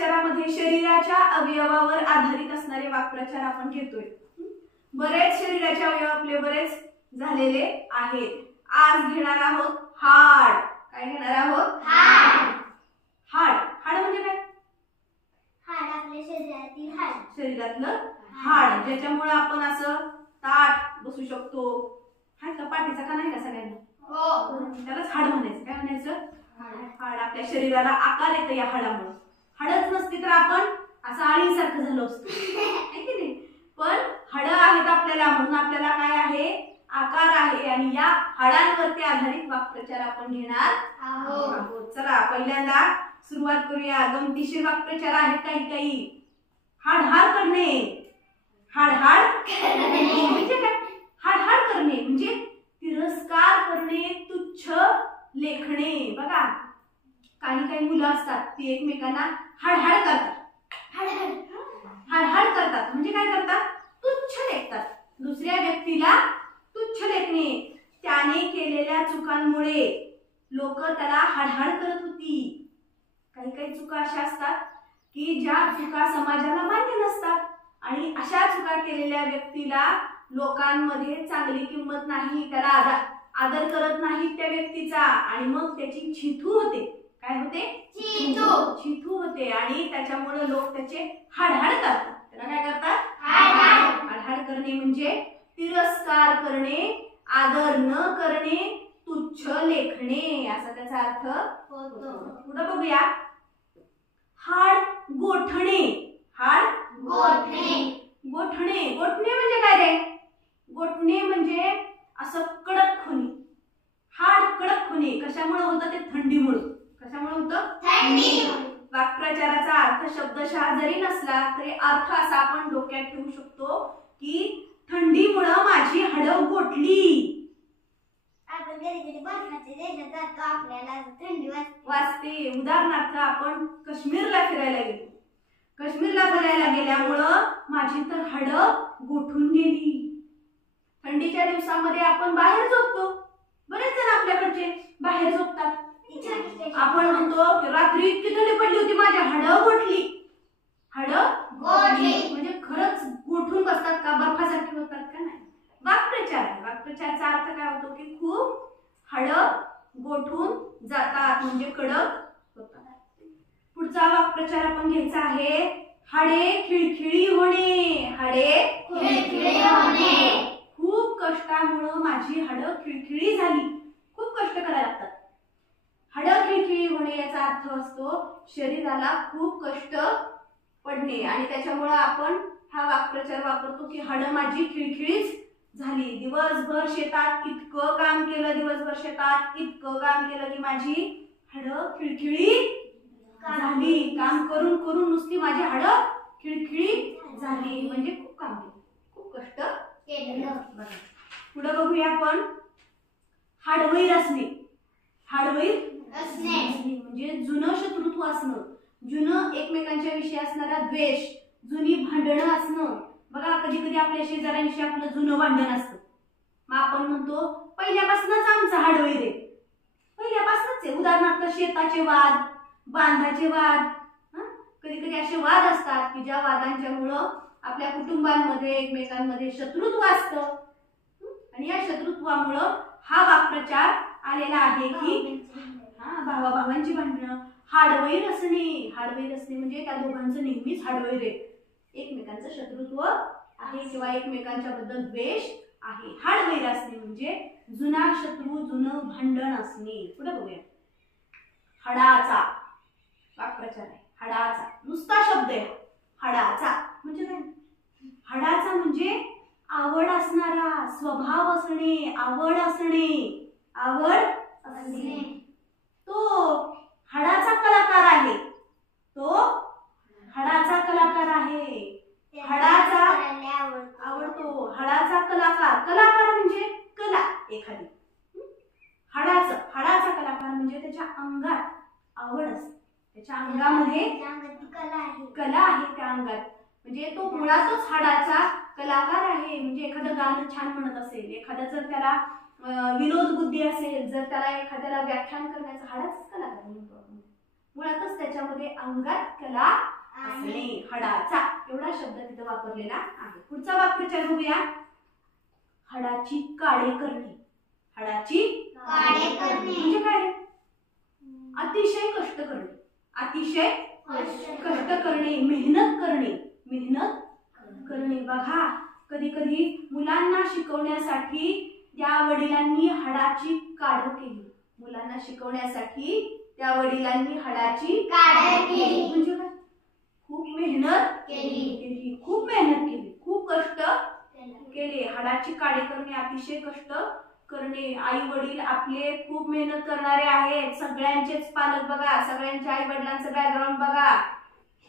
वाक्प्रचारामध्ये शरीराच्या अवयवावर आधारित असणारे वाक्प्रचार आपण घेतोय। बरेच शरीराचे अवयव आपले बरेच झालेले आहेत। आज घेणार आहोत हाड। काय घेणार आहोत? हाड। हाड हाड म्हणजे काय? हाड आपल्या शरीरातील हाड, शरीरातलं हाड, ज्याच्यामुळे आपण असं ताठ बसू शकतो। हाय का? पाठीचा का नाही का सगळ्यांना? हो, त्यालाच हाड म्हणायचं। काय म्हणायचं? हाड। आपल्या शरीराला आकार येतो या हाडामुळे। हाडच नसती तर आपण असं आळीसारखं झालो असतो, आहे की नाही? पण हाडं आहेत आपल्याला, म्हणून आपल्याला काय आहे? आकार आहे। आणि या हाडांवरती आधारित वाक्प्रचार आपण घेणार आहोत। चला पहिल्यांदा सुरुवात करूया। गमतीशीर वाक्प्रचार आहेत काही काही। हाड हाड करणे। हाड हाड करणे म्हणजे काय? हाड हाड करणे म्हणजे तिरस्कार करणे, तुच्छ लेखणे। बघा काही काही मुलं असतात ती एकमेकांना हाड हाड करतात। हाड हाड करतात म्हणजे काय करतात? तुच्छ लेखतात। दुसऱ्या व्यक्तीला तुच्छ लेखणे। त्याने केलेल्या चुकांमुळे लोक त्याला हाडहाड करत होती। काही काही चुका अशा असतात की ज्या चुका समाजाला मान्य नसतात आणि अशा चुका केलेल्या व्यक्तीला लोकांमध्ये चांगली किंमत नाही, त्याला आदर करत नाही त्या व्यक्तीचा, आणि मग त्याची छिथू होते। काय होते? छिथू होते। आणि त्याच्यामुळे लोक त्याचे हाडहाड करतात। त्याला काय करतात? हाडहाड करणे म्हणजे तिरस्कार करणे, आदर न करणे, तुच्छ लेखणे असा त्याचा अर्थ होतो। पुढे बघूया। हाड गोठणे। हाड गोठणे। गोठणे गोठणे म्हणजे काय रे? गोठणे म्हणजे असं कडक होणे। हाड कडक होणे कशामुळे होतं? ते थंडीमुळे। कशामुळे होतं? थंडीमुळे। वाक्प्रचाराचा अर्थ शब्दशः जरी नसला तरी अर्थ असा आपण डोक्यात ठेवू शकतो की थंडीमुळे माझी हाडं गोठली। आपण कधी बर्फाच्या देशात जातो, आपल्याला थंडी वाजते। उदाहरणार्थ आपण काश्मीरला फिरायला गेलो। काश्मीरला फिरायला गेल्यामुळं माझी तर हाडं गोठून गेली। थंडीच्या दिवसामध्ये आपण बाहेर झोपतो। बरेच जण आपल्याकडचे बाहेर झोपतात। आपण म्हणतो रात्री इतकी थंडी पडली होती माझी हाडं गोठली। हाडं गोठली म्हणजे खरंच गोठून बसतात का? बर्फासारखी होतात का? नाही। वाक्प्रचार आहे। वाक्प्रचाराचा अर्थ काय होतो की खूप हाडं गोठून जातात म्हणजे कडक होतात। पुढचा वाक्प्रचार आपण घ्यायचा आहे हाडे खिळखिळी होणे। हाडे खिळखिळी होणे। खूप कष्टामुळे माझी हाडं खिळखिळी झाली। खूप कष्ट करायला लागतात। हाडं खिळखिळी होणे याचा अर्थ असतो शरीराला खूप कष्ट पडणे, आणि त्याच्यामुळे आपण हा वाक्प्रचार वापरतो की हाडं माझी खिळखिळीच झाली। दिवसभर शेतात इतकं काम केलं, दिवसभर शेतात इतकं काम केलं की माझी हाडं खिळखिळी झाली। काम करून करून नुसती माझी हाडं खिळखिळी झाली म्हणजे खूप काम केलं, खूप कष्ट केलं। पुढे बघूया आपण हाडवैर असणे। हाडवैर असणे म्हणजे जुनं शत्रुत्व असणं, जुनं एकमेकांच्या विषयी असणारा द्वेष, जुनी भांडणं असणं। बघा कधी कधी आपल्या शेजाऱ्यांशी आपलं जुनं भांडण असतं, मग आपण म्हणतो पहिल्यापासूनच आमचं हाडवैर आहे। पहिल्यापासूनच आहे। उदाहरणार्थ शेताचे वाद, बांधाचे वाद, कधी कधी असे वाद असतात की ज्या वादांच्यामुळं आपल्या कुटुंबांमध्ये एकमेकांमध्ये शत्रुत्व असतं, आणि या शत्रुत्वामुळं हा वाक्प्रचार आलेला आहे की भावाभावांची भांडणं। हाडवैर असणे। हाडवैर असणे म्हणजे त्या दोघांचं नेहमीच हाडवैर आहे, एकमेकांचं शत्रुत्व आहे किंवा एकमेकांच्या बद्दल द्वेष आहे। हाडवैर असणे म्हणजे जुना शत्रू, जुनं भांडण असणे। पुढे बघूया। हाडाचा वाक्प्रचार आहे हाडाचा। नुसता शब्द आहे हाडाचा म्हणजे काय? हाडाचा म्हणजे आवड असणारा, स्वभाव असणे, आवड असणे, आवड असणे। तो हाडाचा कलाकार आहे। तो हाडाचा कलाकार आहे। हाडाचा आवडतो। हाडाचा कलाकार। कलाकार म्हणजे कला एखादी। हाडाचा कलाकार म्हणजे त्याच्या अंगात आवड असते, त्याच्या अंगामध्ये कला आहे त्या अंगात, म्हणजे तो मुळातच हाडाचा कलाकार आहे। म्हणजे एखादं गाणं छान म्हणत असेल, एखादा जर त्याला विनोद बुद्धी असेल, जर त्याला एखाद्याला व्याख्यान करण्याचा, हाडाचाच कलाकार म्हणतो आपण। मुळातच त्याच्यामध्ये अंगात कला असणे, हडाचा एवढा शब्द तिथे वापरलेला आहे. पुढचा वाक्प्रचार बघूया. हडाची काळे करणे. हडाची काळे करणे म्हणजे काय? अतिशय कष्ट करणे. अतिशय कष्ट करणे, मेहनत करणे. मेहनत करणे. बघा, कधी कधी मुलांना शिकवण्यासाठी त्या वडिलांनी हडाची काढ केली. मुलांना शिकवण्यासाठी त्या वडिलांनी हडाची काढ केली. म्हणजे काय? खूप मेहनत केली. खूप मेहनत केली, खूप कष्ट केले. हडाची काढे करणे, अतिशय कष्ट करणे. आई वडील आपले खूप मेहनत करणारे आहेत. सगळ्यांचेच पालक बघा, सगळ्यांच्या आई वडिलांचं बॅकग्राऊंड बघा,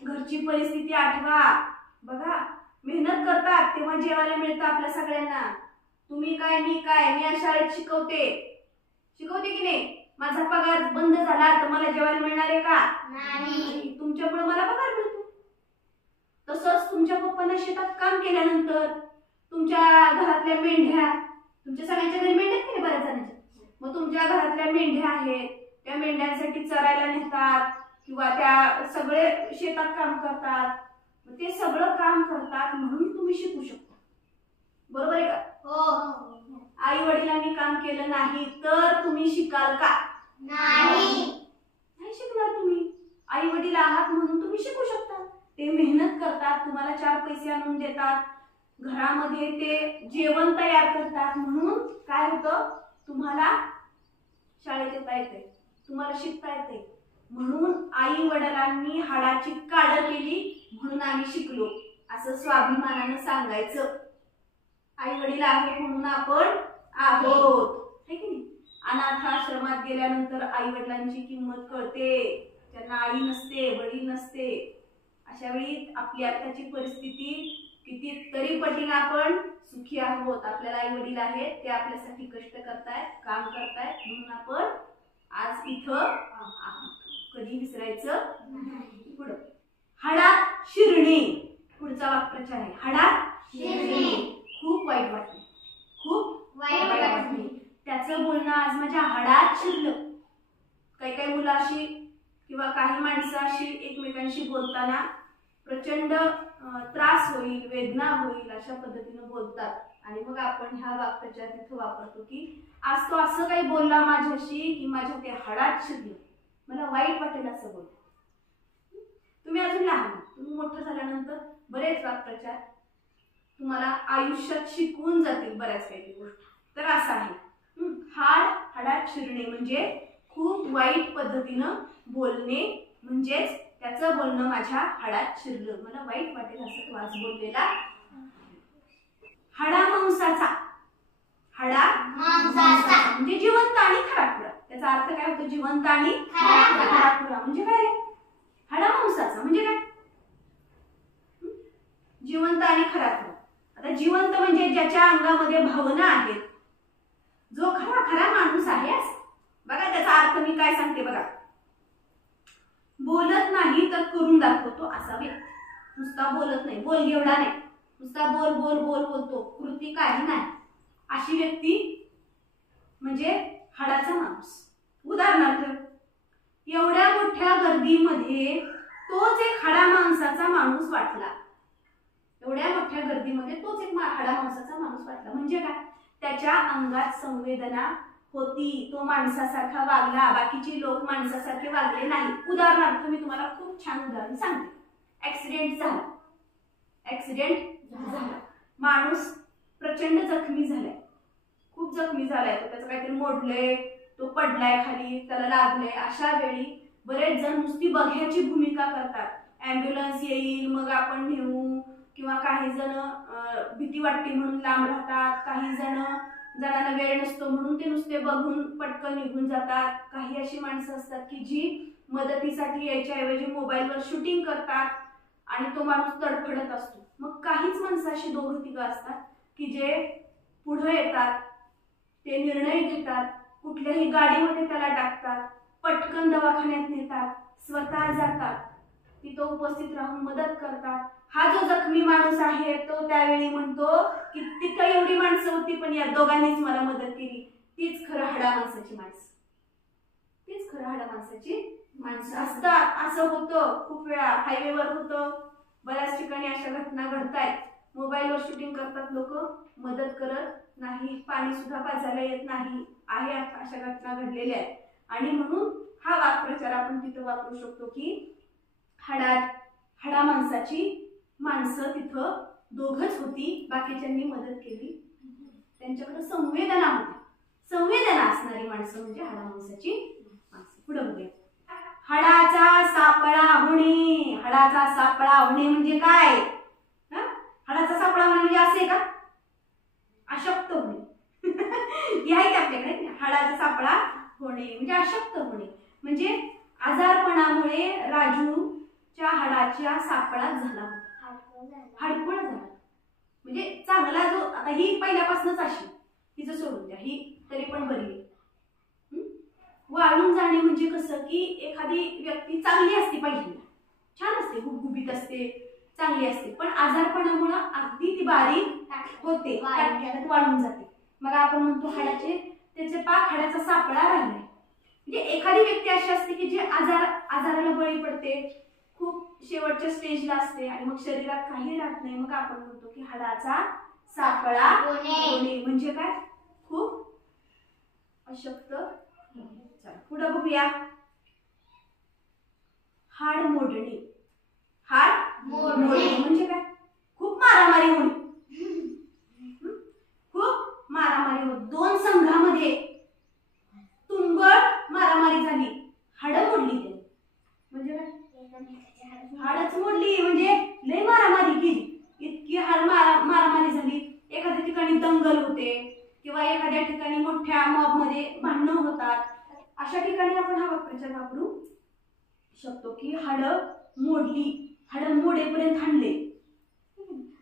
घरची परिस्थिती आठवा. बघा, मेहनत करतात तेव्हा जेवायला मिळतं आपल्या सगळ्यांना. तुम्ही काय, मी काय, मी या शाळेत शिकवते की नाही? माझा पगार बंद झाला तर मला जेवायला मिळणार आहे का? नाही. तुमच्यामुळे मला पगार मिळतो. तसंच तुमच्या पप्पांना शेतात काम केल्यानंतर तुमच्या घरातल्या मेंढ्या, तुमच्या सगळ्यांच्या घरी मेंढ्या आहेत बऱ्याच जणांच्या, मग तुमच्या घरातल्या मेंढ्या आहेत, त्या मेंढ्यांसाठी चरायला नेतात किंवा त्या सगळे शेतात काम करतात. ते सगळं काम करतात म्हणून तुम्ही शिकू शकता. बरोबर आहे का? हो. आई वडिलांनी काम केलं नाही तर तुम्ही शिकाल का? नाही. नाही शिकणार तुम्ही. आई वडील आहात म्हणून तुम्ही शिकू शकता. ते मेहनत करतात, तुम्हाला 4 पैसे आणून देतात, घरामध्ये ते जेवण तयार करतात म्हणून काय होतं? तुम्हाला शाळेत येता येते, तुम्हाला शिकता येते. म्हणून आई वडिलांनी हाडाची काढ केली म्हणून आम्ही शिकलो असं स्वाभिमानानं सांगायचं. आई वडील आहे म्हणून आपण आहोत, है की नाही? अनाथ आश्रमात गेल्यानंतर आई वडिलांची किंमत कळते. त्यांना आई नसते, वडील नसते. अशा वेळी आपली आताची परिस्थिती कितीतरी पटीने आपण सुखी आहोत. आपल्याला आई वडील आहेत, ते आपल्यासाठी कष्ट करतायत, काम करतायत म्हणून आपण आज इथं आहोत. कधी विसरायचं नाही. पुढं हाडात शिरणे. पुढचा वाक्प्रचार आहे हाडात शिरणे. खूप वाईट वाटले, खूप वाईट वाटले. त्याचं बोलणं आज माझ्या हाडात शिरलं. काही मुलं अशी किंवा काही माणसं अशी एकमेकांशी बोलताना प्रचंड त्रास होईल, वेदना होईल अशा पद्धतीने बोलतात. आणि मग आपण ह्या वाक्प्रचार तिथं वापरतो की आज तो असं काही बोलला माझ्याशी की माझ्या ते हाडात शिरलं, मला वाईट वाटेल असं बोल. तुम्ही अजून लहान, तुम्ही मोठं झाल्यानंतर बरेच वाक्प्रचार तुम्हाला आयुष्यात शिकवून जातील बऱ्याच काही गोष्टी. तर असं आहे हाडात शिरणे म्हणजे खूप वाईट पद्धतीनं बोलणे, म्हणजेच त्याचं बोलणं माझ्या हाडात शिरलं, मला वाईट वाटेल असं तो आज बोललेला. हाडा मांसाचा. हाडा मांसाचा म्हणजे जिवंत आणि खराखुरा. त्याचा अर्थ काय होतो? जिवंत आणि खराखुरा म्हणजे काय? हाडा मांसाचा म्हणजे काय? जिवंत आणि खराखुरा. आता जिवंत म्हणजे ज्याच्या अंगामध्ये भावना आहेत, जो खरा माणूस आहे. बघा त्याचा अर्थ मी काय सांगते बघा. बोलत नाही तर करून दाखवतो असा व्यक्ती. नुसता बोलत नाही, बोलगेवढा नाही, नुसता बोल बोल बोल बोलतो, कृती काही नाही, अशी व्यक्ती म्हणजे हाडाचा माणूस. उदाहरणार्थ एवढ्या मोठ्या गर्दीमध्ये तोच एक हाडा माणसाचा माणूस वाटला. एवढ्या मोठ्या गर्दीमध्ये तोच एक हाडा माणसाचा माणूस वाटला म्हणजे काय? त्याच्या अंगात संवेदना होती, तो माणसासारखा वागला, बाकीचे लोक माणसासारखे वागले नाही. उदाहरणार्थ मी तुम्हाला खूप छान उदाहरण सांगते. ऍक्सिडेंट झाला, माणूस प्रचंड जखमी झालाय, खूप जखमी झालाय, तो त्याचं काहीतरी मोडलंय, तो पडलाय खाली, त्याला लागलंय. अशा वेळी बरेच जण नुसती बघ्याची भूमिका करतात. ॲम्ब्युलन्स येईल मग आपण नेऊ, किंवा काही जण भीती वाटते म्हणून लांब राहतात, काही जणांना वेळ नसतो म्हणून ते नुसते बघून पटकन निघून जातात. काही अशी माणसं असतात की जी मदतीसाठी यायच्या ऐवजी मोबाईलवर शूटिंग करतात आणि तो माणूस तडफडत असतो. मग काहीच माणसं अशी 2-3 असतात की जे पुढे येतात, ते निर्णय घेतात, कुठल्याही गाडीमध्ये त्याला टाकतात, पटकन दवाखान्यात नेतात, स्वतः जातात, तिथं उपस्थित राहून मदत करतात. हा जो जखमी माणूस आहे तो त्यावेळी म्हणतो की तिथं एवढी माणसं होती पण या दोघांनीच मला मदत केली. तीच खरं हाडा माणसाची माणसं, तीच खरं हाडा माणसाची माणसं असतात, असं होतं खूप वेळा, हायवेवर होतं, बऱ्याच ठिकाणी अशा घटना घडतायत. मोबाईलवर शूटिंग करतात लोक, मदत करत नाही, पाणी सुद्धा पाजायला येत नाही, आहे अशा घटना घडलेल्या आहेत. आणि म्हणून हा वाक्प्रचार आपण तिथं वापरू शकतो की हाडा माणसाची माणसं तिथं दोघच होती, बाकीच्यांनी मदत केली. त्यांच्याकडे संवेदना होती, संवेदना असणारी माणसं म्हणजे हाडा माणसाची माणसं. पुढे बघूया. हाडाचा सापळा होणे. हाडाचा सापळा होणे म्हणजे काय? हाडाचा सापळा होणे म्हणजे असे का? अशक्त होणे. हे आहे की आपल्याकडे हाडाचा सापळा होणे म्हणजे अशक्त होणे, म्हणजे आजारपणामुळे राजूच्या हाडाचा सापळा झाला, हाडकुळ झाला. म्हणजे चांगला जो, आता ही पहिल्यापासूनच अशी, तिचं सोडून द्या, ही तरी पण बरी आहे. वाळून जाणे म्हणजे कसं की एखादी व्यक्ती चांगली असते, पहिल्यांदा छान असते, गुबगुबीत असते, चांगली असते, पण आजारपणामुळे अगदी ती बारीक होते, वाळून जाते. मग आपण म्हणतो हाडाचे, त्याचे पाक हाडाचा सापळा राहिलाय. म्हणजे एखादी व्यक्ती अशी असते की जी आजाराला बळी पडते, खूप शेवटच्या स्टेजला असते आणि मग शरीरात काही राहत नाही, मग आपण म्हणतो की हाडाचा सापळा होणे म्हणजे काय? खूप अशक्त. पुढे बघूया. हाड मोडणे. हाड मोडणे म्हणजे काय? खूप मारामारी होणे, खूप मारामारी होत, दोन संघामध्ये तुंबळ मारामारी झाली, हाड मोडली ते म्हणजे काय? हाडच मोडली म्हणजे लय मारामारी केली, इतकी मारामारी झाली. एखाद्या ठिकाणी दंगल होते किंवा एखाद्या ठिकाणी मोठ्या मॉब मध्ये भांडणं होतात, अशा ठिकाणी आपण हा वाक्प्रचार वापरू शकतो की हाड मोडली, हाड मोडेपर्यंत हाणले.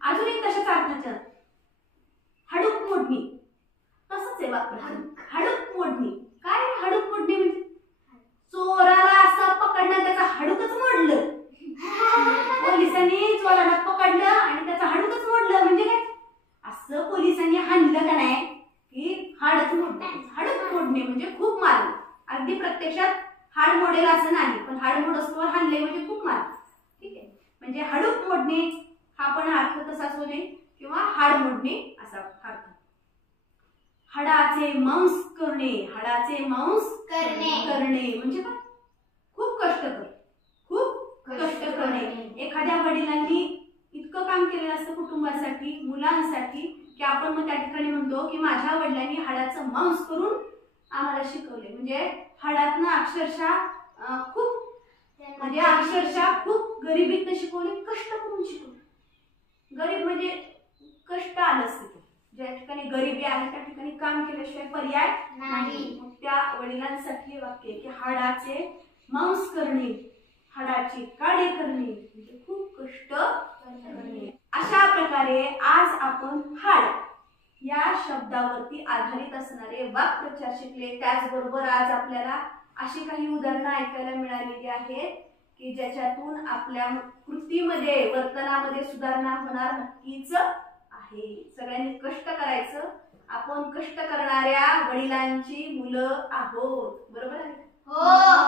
अजून एक तशाच अर्थाचं हाडूक मोडणी, तसंच आहे वाक्प्रचार. हाडूक मोडणी काय? हाडूक मोडणी म्हणजे चोराला असं पकडलं, त्याचं हाडूकच मोडलं. पोलिसांनी चोराला पकडलं आणि त्याचं हाडूकच मोडलं म्हणजे काय? असं पोलिसांनी हाणलं का नाही की हाडच मोडलं. हाडूक मोडणे म्हणजे खूप मारलं. अगदी प्रत्यक्षात हाड मोडेल असं नाही, पण हाड मोडस्तोवर हाणले म्हणजे खूप मारलं. ठीक आहे, म्हणजे हाडूक मोडणे हा पण अर्थ तसाच होणे किंवा हाड मोडणे असा अर्थ. हाडाचे मांस करणे. हाडाचे मांस करणे म्हणजे काय? खूप कष्ट करणे, खूप कष्ट करणे. एखाद्या वडिलांनी इतकं काम केलेलं असतं कुटुंबासाठी, मुलांसाठी, की आपण मग त्या ठिकाणी म्हणतो की माझ्या वडिलांनी हाडाचं मांस करून आम्हाला शिकवले. म्हणजे हाडातनं अक्षरशः खूप गरिबीतनं शिकवले, कष्ट करून शिकवले. गरीब म्हणजे कष्ट आलंच तिथे, ज्या ठिकाणी गरिबी आहे त्या ठिकाणी काम केल्याशिवाय पर्याय नाही. मग त्या वडिलांसाठी वाक्य की हाडाचे मांस करणे, हाडाची काढे करणे म्हणजे खूप कष्ट करणे. अशा प्रकारे आज आपण हाड या शब्दावरती आधारित असणारे वाक्प्रचार शिकले. त्याचबरोबर आज आपल्याला अशी काही उदाहरणं ऐकायला मिळालेली आहेत की ज्याच्यातून आपल्या कृतीमध्ये, वर्तनामध्ये सुधारणा होणार नक्कीच आहे. सगळ्यांनी कष्ट करायचं. आपण कष्ट करणाऱ्या वडिलांची मुलं आहोत, बरोबर आहे? हो.